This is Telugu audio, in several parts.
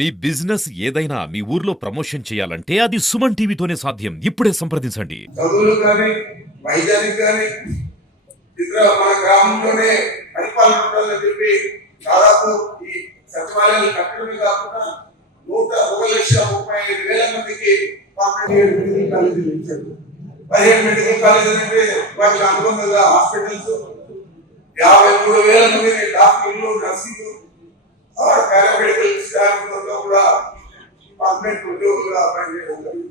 మీ బిజినెస్ ఏదైనా మీ ఊర్లో ప్రమోషన్ చేయాలంటే అది సుమన్ టీవీతోనే సాధ్యం. ఇప్పుడే సంప్రదించండి. చదువులు కానీ వైద్యానికి కానీ ఇతర మన గ్రామంలోనే పరిపాలన ఉండాలని చెప్పి దాదాపు ఈ సచివాలయాలు కట్టడమే కాకుండా 1,35,000 మందికి మెడికల్ కాలేజీలు ఇచ్చారు. 17 మెడికల్ కాలేజీలు అంటే వాటికి అనుబంధంగా హాస్పిటల్స్, 53,000 మంది డాక్టర్లు, నర్సింగ్లు, పారామెడికల్ స్టాఫ్ కూడా పర్మనెంట్ ఉద్యోగులుగా పనిచేస్తారు.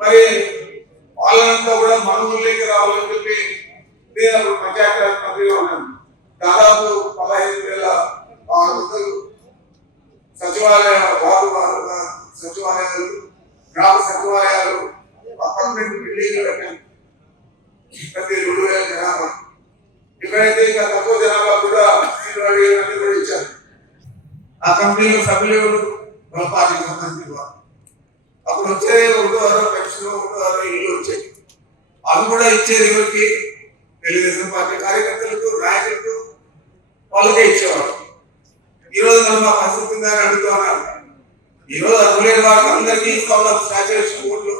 మరి వాళ్ళంతా కూడా మన ఊళ్ళోకి రావాలని చెప్పి నేను అప్పుడు పంచాయతీరాజ్ మంత్రిగా ఉన్నాను. దాదాపు 15,600 సచివాలయాలు, గ్రామ సచివాలయాలు, అపార్ట్మెంట్ బిల్డింగ్లు కట్టాను. ప్రతి 2,000 జనాభా. ఇక్కడైతే ఇంకా తక్కువ జనాభా కూడా సీట్లు కూడా ఇచ్చారు. ఆ కంపెనీలో సభ్యులు ఎవరు? మన పార్టీకి సంబంధించిన వారు. అప్పుడు వచ్చేది 1,000 పెన్షన్, 1,000 ఇల్లు వచ్చాయి. అవి కూడా ఇచ్చేది ఎవరికి? తెలుగుదేశం పార్టీ కార్యకర్తలకు, నాయకులకు, వాళ్ళకే ఇచ్చేవారు. ఈ రోజు మనం మా పరిస్థితి ఉందని అడుగుతూ ఉన్నారు. ఈ రోజు అర్హులైన వారికి అందరికీ ఇస్తా ఉన్నారు సాచురేషన్ ఓట్లు.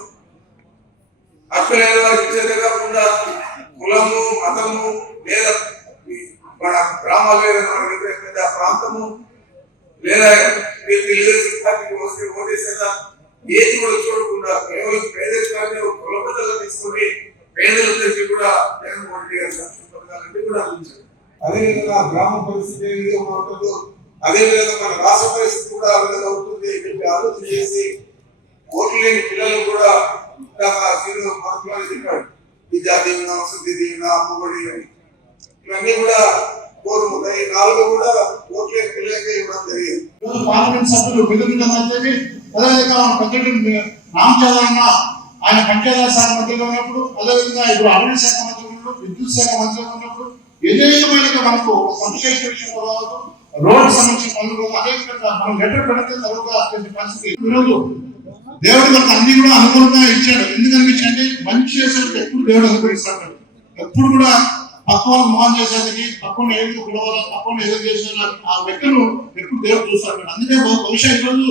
అర్హులైన వారికి ఇచ్చేదే కాకుండా కులము, మతము లేదా మన గ్రామాలు లేదా ప్రాంతము లేదా తెలుగుదేశం పార్టీకి వస్తే ఓటేసేదా ఏది కూడా చూడకుండా కేవలం పేదరికాన్ని కులబద్దగా తీసుకొని పేదలందరికీ కూడా జగన్మోహన్ రెడ్డి గారి సంక్షేమ పథకాలన్నీ కూడా అందించారు. అదేవిధంగా గ్రామ పరిస్థితి ఏ విధంగా ఉంటుందో అదేవిధంగా మన రాష్ట్ర పరిస్థితి కూడా ఆ విధంగా ఉంటుంది చెప్పి ఆలోచన చేసి ఓట్లు లేని పిల్లలు కూడా చెప్పాడు విద్యా దీవెన, వసతి దీవెన, అమ్మఒడి ఇవన్నీ కూడా కోరుకుంటాయి. 4 కూడా ఓట్లే పిల్లలకే ఇవ్వడం జరిగింది. పార్లమెంట్ సభ్యులు అదేవిధంగా పెద్దటి రామచంద్రన్న ఆయన పంచాయతీ శాఖ మంత్రిగా ఉన్నప్పుడు, అదేవిధంగా ఇప్పుడు అటవీ శాఖ మంత్రి ఉన్నప్పుడు, విద్యుత్ శాఖ మంత్రిగా ఉన్నప్పుడు ఎన్నో మనకు సంక్షేమ విషయంలో కావచ్చు, రోడ్డు సంబంధించిన పనులు అదేవిధంగా మనం లెటర్ పెడితే తర్వాత పరిస్థితి. ఈరోజు దేవుడు మనకు అన్ని కూడా అనుకూలంగా ఇచ్చాడు. ఎందుకు అనిపించండి? మంచి చేసేది ఎప్పుడు దేవుడు అనుకూలిస్తాడు. ఎప్పుడు కూడా పక్కన మోహన్ చేసేది, పక్కన ఏది గొడవలు, పక్కన ఏదో చేసిన ఆ వ్యక్తులు ఎప్పుడు దేవుడు చూస్తాడు. అందుకే బహుశా ఈరోజు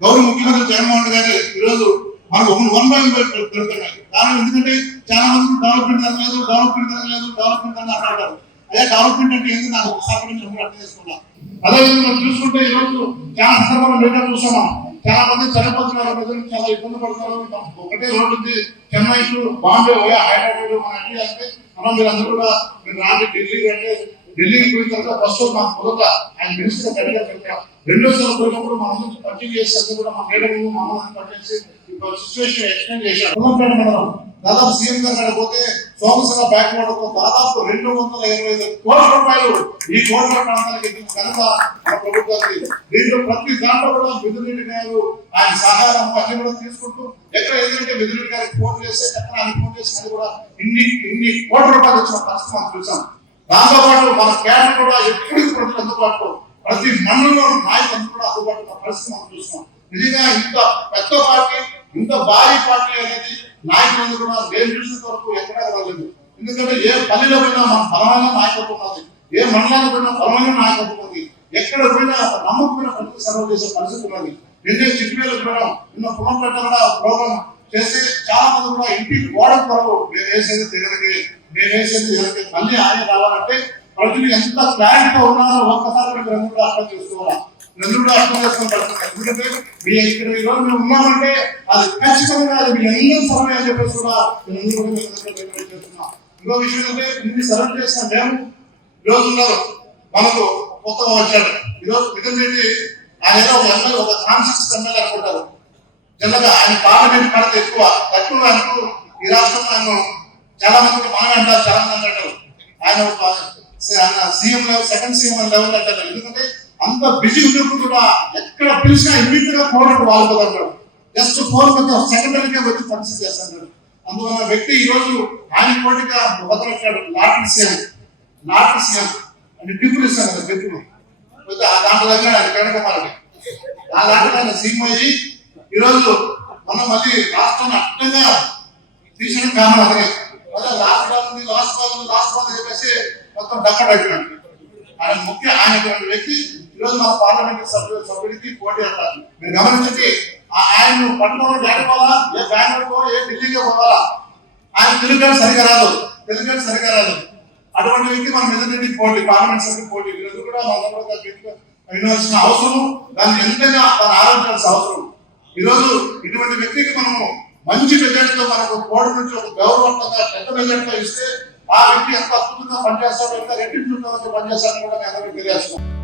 గౌరవ ముఖ్యమంత్రి జగన్మోహన్ గారు ఈరోజు మనకు 1 పెడుతున్నాయి. కారణం ఎందుకంటే చాలా మంది డెవలప్మెంట్ డెవలప్మెంట్ అని అంటారు. అదే డెవలప్మెంట్ అంటే ఏంటి నాకు ఒకసారి నుంచి అర్థం చేసుకున్నాం. అదేవిధంగా చూసుకుంటే ఈరోజు చాలా సందర్భాలు లేదా చూస్తున్నాం. చాలా మంది చనిపోతున్నారు, ప్రజలు చాలా ఇబ్బంది పడుతున్నారు. ఒకటే రోడ్డు ఉంది, చెన్నై టు బాంబే హైదరాబాద్ అంటే మనం మీరందరూ కూడా మీరు రాండి ఢిల్లీ అంటే ఢిల్లీకి పోయిన తర్వాత ఫస్ట్ మాకు మొదట ఆయన మినిస్టర్ గట్టిగా చెప్పాం. రెండోసారి పోయినప్పుడు మనం పర్చేజ్ చేసి కూడా మా మేడము మమ్మల్ని పర్చేసి సిచ్యువేషన్ ఎక్స్ప్లెయిన్ చేశారు. మనం దాదాపు సీఎం గారు పోతే సోమసంగ బ్యాక్వర్డ్ తో దాదాపు 225 కోట్ల రూపాయలు ఈ కోట్ల ప్రాంతానికి కనుక మన ప్రభుత్వానికి. దీంట్లో ప్రతి దాంట్లో కూడా మిథున్ గారు ఆయన సహాయం అన్ని కూడా తీసుకుంటూ ఎక్కడ ఏదంటే మిథున్ గారికి ఫోన్ చేస్తే ఎక్కడ ఆయన ఫోన్ చేసి కూడా ఇన్ని కోట్ల రూపాయలు వచ్చిన పరిస్థితి మనం చూసాం. దాంతో పాటు మన క్యాడర్ కూడా ఎప్పుడు ప్రజలు అందుబాటులో, ప్రతి మండలంలో నాయకులు కూడా అందుబాటులో పరిస్థితి మనం చూస్తాం. నిజంగా ఇంత పెద్ద పార్టీ, ఇంత భారీ పార్టీ అనేది నాయకులందరూ కూడా నేను చూసిన వరకు ఎక్కడా రాలేదు. ఎందుకంటే ఏ పల్లెలో పోయినా మన బలమైన నాయకత్వం ఉన్నది, ఏ మండలానికి పోయినా బలమైన నాయకత్వం ఉంది, ఎక్కడ పోయినా నమ్మకమైన ప్రతి సర్వ చేసే పరిస్థితి ఉన్నది. నిన్నే చిట్టువేలకు పోయినాం, నిన్న పొలం పెట్టకుండా ప్రోగ్రామ్ చేసి చాలా మంది కూడా ఇంటికి గోడకు కొరకు నేను వేసేది తిరగకి మళ్ళీ ఆయన రావాలంటే ప్రజలు ఎంత క్లారిటీగా ఉన్నారో ఒక్కసారి మీరు కూడా అర్థం చేసుకోవాలా. అందరూ కూడా అర్థం చేసుకుంటారు. ఎందుకంటే మీ ఇక్కడ ఈరోజు మేము ఉన్నామంటే అది ఖచ్చితంగా అది మీ అందరూ సర్వే అని చెప్పేసి కూడా చేస్తున్నాం. ఇంకో విషయం అంటే ఇన్ని సర్వే చేసిన మేము ఈరోజు ఉన్నారు, మనకు కొత్తగా వచ్చాడు. ఈరోజు మిథున్ రెడ్డి ఆయన ఏదో ఒక ఎమ్మెల్యే, ఒక కాన్స్టిట్యూన్స్ ఎమ్మెల్యే అనుకుంటారు. జనరల్గా ఆయన పార్లమెంట్ పడితే తక్కువ అంటూ ఈ రాష్ట్రంలో ఆయన చాలా మంది మనమే అంటారు, చాలా మంది అంటారు ఆయన ఒక CM level, second CM level అంటారు. ఎందుకంటే అంత బిజీ ఉన్నప్పుడు కూడా ఎక్కడ పిలిచినా ఇమ్మీడియట్ గా కోర్టు వాళ్ళిపోతాడు. జస్ట్ 4 సెకండరీగా వచ్చి పరిస్థితి చేస్తాడు. అందువల్ల వ్యక్తి ఈ రోజు ఆయన కోటిగా వదలొచ్చాడు. లాటరీ సీఎం అంటే డిప్యూటీ ఇస్తాను కదా, డిప్యూటీ దాంట్లో దగ్గర ఆయన కనకమాలని ఆ లాటరీ ఆయన సీఎం అయ్యి ఈరోజు మనం మళ్ళీ రాష్ట్రాన్ని అట్టగా తీసిన కారణం అదే. లాస్ట్ బాల్ చెప్పేసి మొత్తం డక్క పెట్టినాడు. ఆయన ముఖ్య ఆయన వ్యక్తి ఈరోజు మన పార్లమెంట్ సభ్యుడికి పోటీ అంటారు. మీరు గమనించండి, ఆయన పట్టుకోవడం లేకపోవాలా, ఏ బెంగళూరుకో ఏ ఢిల్లీకో పోవాలా, ఆయన తెలుగు సరిగా రాదు. అటువంటి వ్యక్తి మన మెదటి పోటీ, పార్లమెంట్ సభ్యుడి పోటీ. ఈరోజు కూడా మన వినవలసిన అవసరం, దాన్ని ఎంతగా తను ఆలోచించాల్సిన అవసరం. ఈరోజు ఇటువంటి వ్యక్తికి మనము మంచి మెజార్టీతో మనకు కోడి నుంచి ఒక గౌరవంగా పెద్ద మెజార్టీతో ఇస్తే ఆ వ్యక్తి ఎంత అద్భుతంగా పనిచేస్తాడో, ఎంత రెట్టింపు పనిచేస్తాడని కూడా నేను అందరికీ తెలియజేస్తున్నాను.